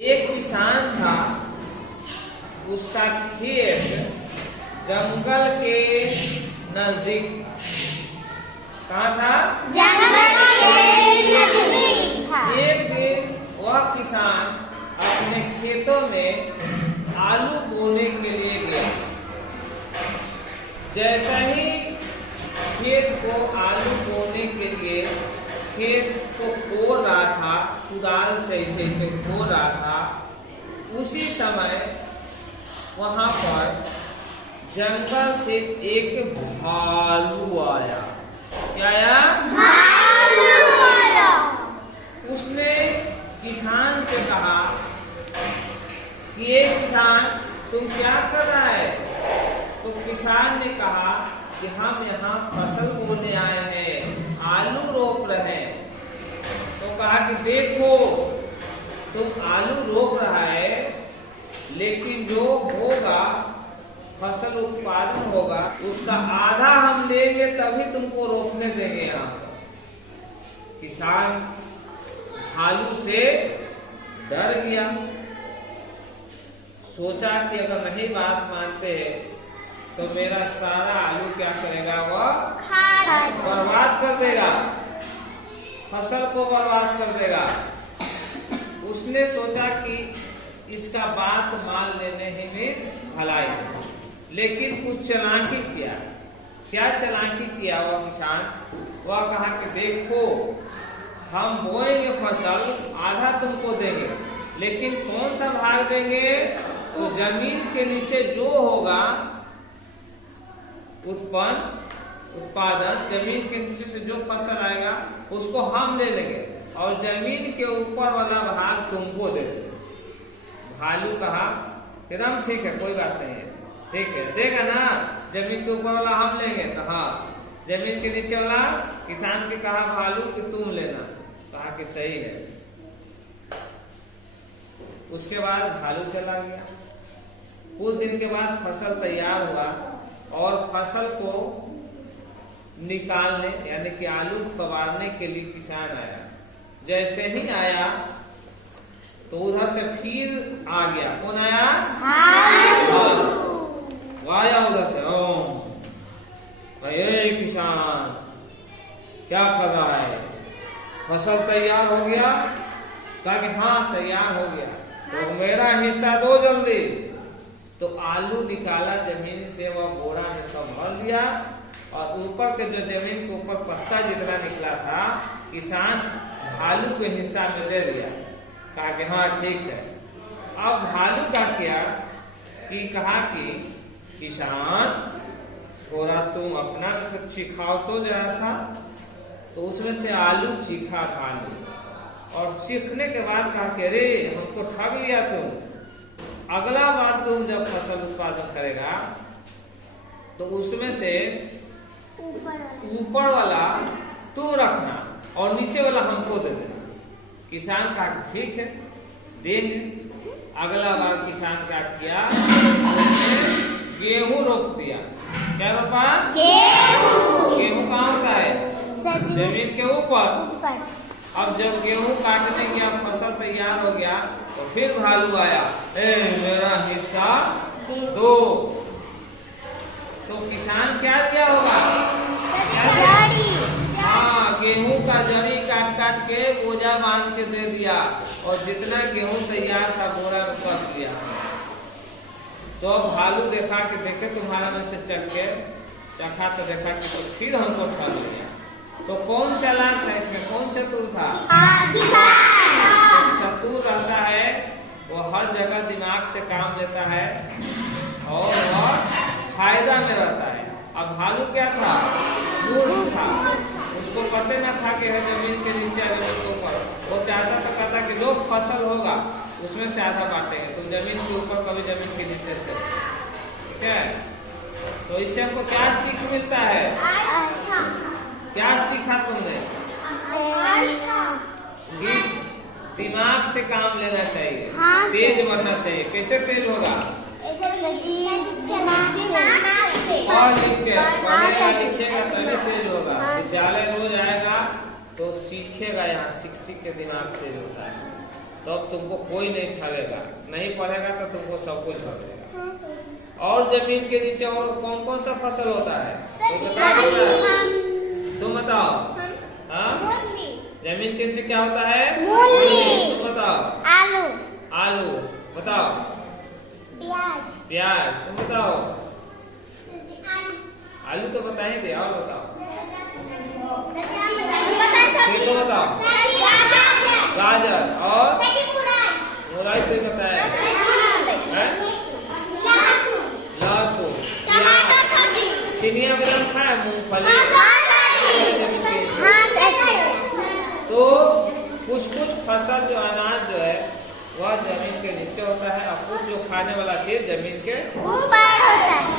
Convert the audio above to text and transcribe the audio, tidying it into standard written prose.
एक किसान था, उसका खेत जंगल के नजदीक। कहाँ था? जंगल के नजदीक था। एक दिन वह किसान अपने खेतों में आलू बोने के लिए गया। जैसा ही खेत को आलू बोने के लिए खेत को खोद रहा था, कुदाल से खोद रहा था, उसी समय वहां पर जंगल से एक भालू आया। क्या आया? भालू आया। उसने किसान से कहा कि ये किसान, तुम क्या कर रहा है? तो किसान ने कहा कि हम यहाँ फसल बोने आए हैं, आलू रोप रहे हैं। तो कहा कि देखो, तुम आलू रोप रहा है, लेकिन जो होगा फसल उत्पादन होगा उसका आधा हम लेंगे, तभी तुमको रोपने देंगे यहाँ पर। किसान भालू से डर गया, सोचा कि अगर नहीं बात मानते तो मेरा सारा आलू क्या करेगा, वह बर्बाद कर देगा, फसल को बर्बाद कर देगा। उसने सोचा कि इसका बात मान लेने ही में भलाई है, लेकिन कुछ चालाकी किया। क्या चालाकी किया वह किसान? वह कहा कि देखो, हम बोएंगे फसल, आधा तुमको देंगे, लेकिन कौन सा भाग देंगे? तो जमीन के नीचे जो होगा उत्पादन, जमीन के नीचे से जो फसल आएगा उसको हम ले लेंगे, और जमीन के ऊपर वाला भाग तुमको दे देंगे। भालू कहा एकदम ठीक है, कोई बात नहीं है, ठीक है, देगा ना? जमीन के ऊपर वाला हम लेंगे। तो हाँ, जमीन के नीचे वाला किसान के कहा भालू कि तुम लेना। कहा कि सही है। उसके बाद भालू चला गया। कुछ दिन के बाद फसल तैयार हुआ और फसल को निकालने यानी कि आलू कबाड़ने के लिए किसान आया। जैसे ही आया तो उधर से फिर आ गया। कौन आया? आया उधर से। ये किसान क्या कर रहा है? फसल तैयार हो गया? कहा कि हाँ तैयार हो गया। तो मेरा हिस्सा दो जल्दी। तो आलू निकाला जमीन से, वह बोरा में सब भर लिया, और ऊपर के जो जमीन के ऊपर पत्ता जितना निकला था, किसान भालू के हिस्सा में दे दिया। कहा कि हाँ ठीक है। अब भालू का क्या कि कहा कि किसान, थोड़ा तुम अपना भी सब चिखाओ तो जरा सा। तो उसमें से आलू चीखा भालू, और सीखने के बाद कहा कि अरे हमको ठग लिया तुम, अगला बार तुम जब फसल उत्पादन करेगा तो उसमें से ऊपर वाला तुम रखना और नीचे वाला हमको दे देना। किसान का ठीक है, देंगे। अगला बार किसान क्या किया? गेहूं रोप दिया। क्या रोपा? गेहूं कहाँ होता है? जमीन के ऊपर। अब जब गेहूं काटने गया, फसल तैयार हो गया, तो फिर भालू आया, मेरा हिस्सा दो। तो किसान क्या दिया होगा? हाँ, गेहूं का जड़ी काट काट के बोझा बांध के दे दिया, और जितना गेहूं तैयार था बोरा में कस दिया। तो अब भालू देखा कि देखे तुम्हारा में से चल के चखा, तो देखा कि तो फिर हमको ठग लिया। तो कौन चालाक था इसमें? कौन चतुर था? चतुर रहता है वो हर जगह दिमाग से काम लेता है और वह फायदा में रहता है। अब भालू क्या था? मूर्ख था। उसको पता न था कि है जमीन के नीचे जमीन के ऊपर। वो चाहता तो कहता कि जो फसल होगा उसमें से आधा बांटेंगे, तुम जमीन के ऊपर कभी जमीन के नीचे से। ठीक है? तो इससे हमको क्या सीख मिलता है? क्या सीखा तुमने? दिमाग से काम लेना चाहिए, तेज बनना चाहिए। कैसे तेज होगा? और लिखेगा तभी तेज होगा। विद्यालय रोज आएगा तो सीखेगा, यहाँ सीख के दिमाग तेज होता है। तो अब तुमको कोई नहीं ठगेगा, नहीं पढ़ेगा तो तुमको सब कुछ ठगेगा। और जमीन के नीचे और कौन कौन सा फसल होता है तो बताओ, तुम बताओ। हाँ, जमीन के नीचे क्या होता है? मूली। तुम बताओ। आलू। आलू। बताओ। प्याज। प्याज। तुम बताओ। आलू तो बताए थे, और बताओ। फिर तो बताओ। गाजर। और मुरई तो बताया। लहसुन। प्याज। चिनिया बादाम खाया, मूंगफली। तो कुछ कुछ फसल जो अनाज जो है वह जमीन के नीचे होता है, और कुछ जो खाने वाला चीज जमीन के ऊपर होता है।